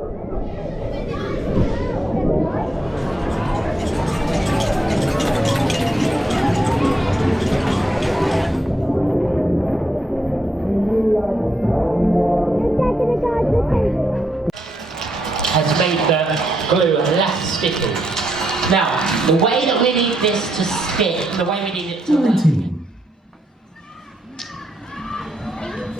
Has made the glue less sticky. Now, the way that we need this to stick, the way we need it to... 19.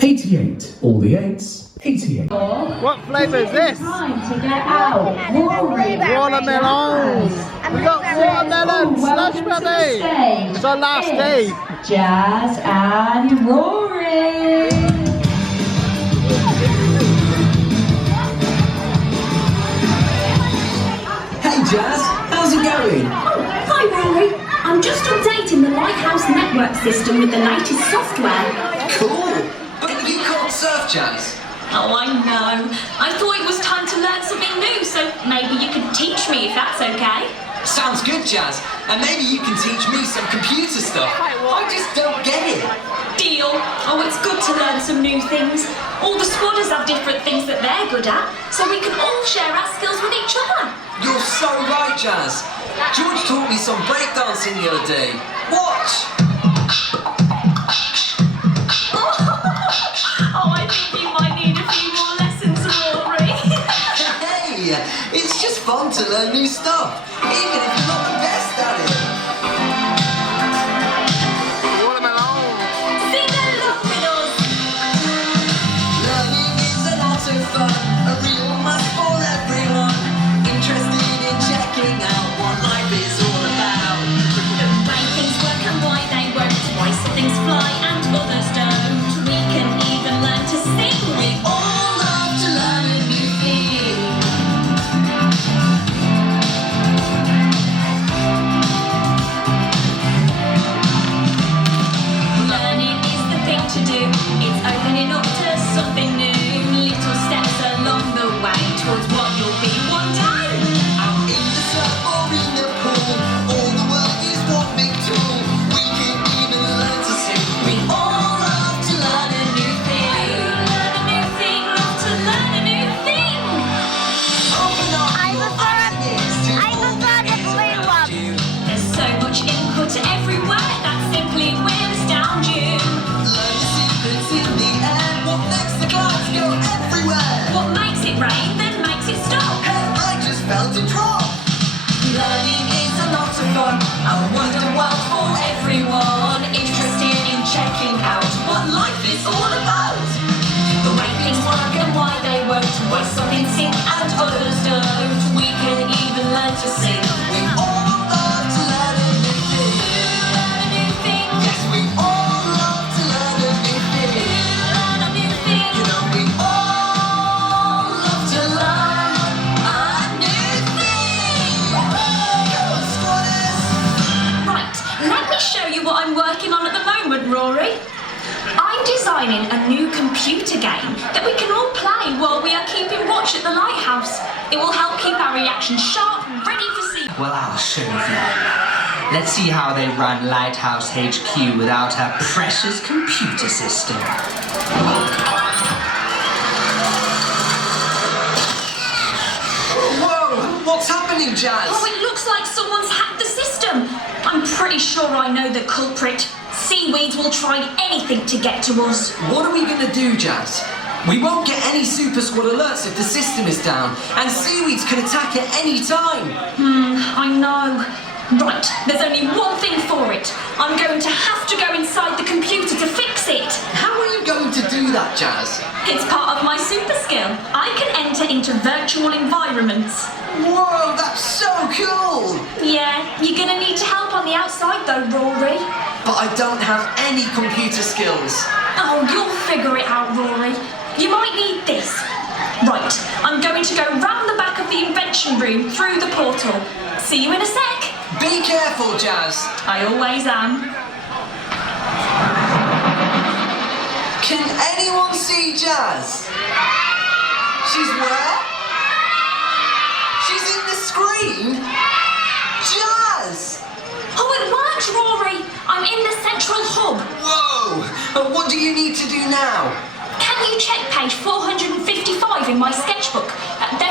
88. All the 8s. 88. What flavour is this? Time to get out. Watermelons. We got watermelon slush puppy. It's our last day. Jaz and Rory. Hey Jaz, how's it going? Oh, hi Rory. I'm just updating the Lighthouse network system with the latest software. Cool. But you can't surf, Jaz. Oh, I know. I thought it was time to learn something new, so maybe you could teach me if that's okay. Sounds good, Jaz. And maybe you can teach me some computer stuff. I just don't get it. Deal. Oh, it's good to learn some new things. All the squatters have different things that they're good at, so we can all share our skills with each other. You're so right, Jaz. George taught me some breakdancing the other day. Watch! Oh, I think you might need a few more lessons, Rory. Hey, it's just fun to learn new stuff, even if you're not the best at it. Sing along with us. Learning is a lot of fun, a real must for everyone. Interested in checking out what life is all about. The way things work and why they work, why some things fly and others don't. We can even learn to sing. We all love to learn a new thing. Learning is the thing to do. It's opening up to something new. Little steps along the way towards what you'll be one day. Out in the surf or in the pool, all the world is one big tool. We can even learn to sing. We all love to learn a new thing. Learn a new thing, love to learn a new thing. Open up your eyes to all that is around you. There's so much input everywhere that simply will astound you. Learn the secrets in the air. What makes the clouds go everywhere? What makes it rain then makes it stop. Hey, I just felt a drop. Learning is a lot of fun, a wonder world for everyone interested in checking out what life is all about. The way things work and why they work, why some can sing and others don't. We can even learn to sing. We all love to learn a new thing. Learn a new thing. Yes, we all love to learn a new thing. Learn a new thing. You know, we all love to learn a new thing. Go squatters! Right, let me show you what I'm working on at the moment, Rory. I'm designing a new computer game that we can all play while we are keeping watch at the lighthouse. It will help keep our reactions sharp, ready for sea. Well, I'll show you. Let's see how they run Lighthouse HQ without our precious computer system. Whoa! What's happening, Jaz? Oh, it looks like someone's hacked the system. I'm pretty sure I know the culprit. Seaweeds will try anything to get to us. What are we gonna do, Jaz? We won't get any Super Squad alerts if the system is down, and seaweeds can attack at any time. I know. Right, there's only one thing for it. I'm going to have to go inside the computer to fix it. How are you going to do that, Jaz? It's part of my super skill. I can enter into virtual environments. Whoa, that's so cool! Yeah, you're gonna need to help on the outside though, Rory. But I don't have any computer skills. Oh, you'll figure it out, Rory. You might need this. Right, I'm going to go round the back of the invention room through the portal. See you in a sec. Be careful, Jaz. I always am. Can anyone see Jaz? She's where? She's in the screen? Jaz! Oh, it worked, Rory. I'm in the central hub. Whoa! What do you need to do now? Can you check page 455 in my sketchbook? There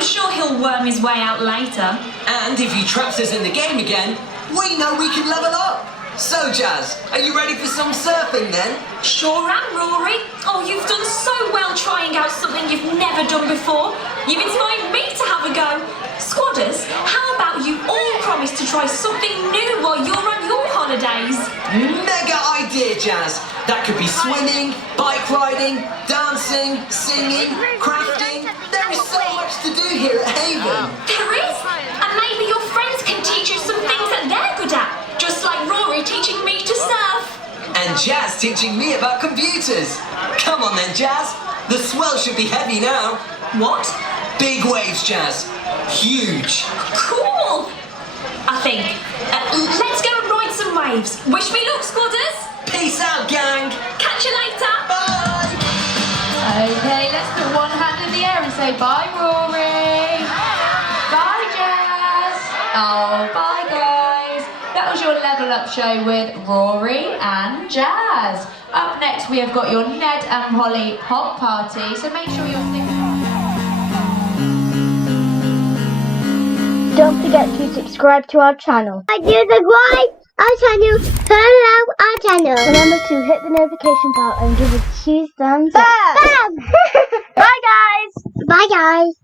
I'm sure he'll worm his way out later. And if he traps us in the game again, we know we can level up. So, Jazz, are you ready for some surfing then? Sure am, Rory. Oh, you've done so well trying out something you've never done before. You've inspired me to have a go. Squadders, how about you all promise to try something new while you're on your holidays? Mega idea, Jazz. That could be swimming, bike riding, dancing, singing, crafting. There is so much to do here at Haven. There is? And maybe your friends can teach you some things that they're good at. Just like Rory teaching me to surf. And Jazz teaching me about computers. Come on then, Jazz. The swell should be heavy now. What? Big waves, Jazz. Huge. Cool! I think. Let's go and ride some waves. Wish me luck, Squadders. Peace out, gang. Catch you later. Bye. Okay, let's put one hand in the air and say bye, Rory. Bye, Jazz. Oh, bye, guys. That was your level up show with Rory and Jazz. Up next, we have got your Ned and Holly hot party, so make sure you're sticking. Don't forget to subscribe to our channel. Do subscribe our channel, turn on our channel. Remember to hit the notification bell and give us 2 thumbs up. Bam! Bye guys! Bye guys!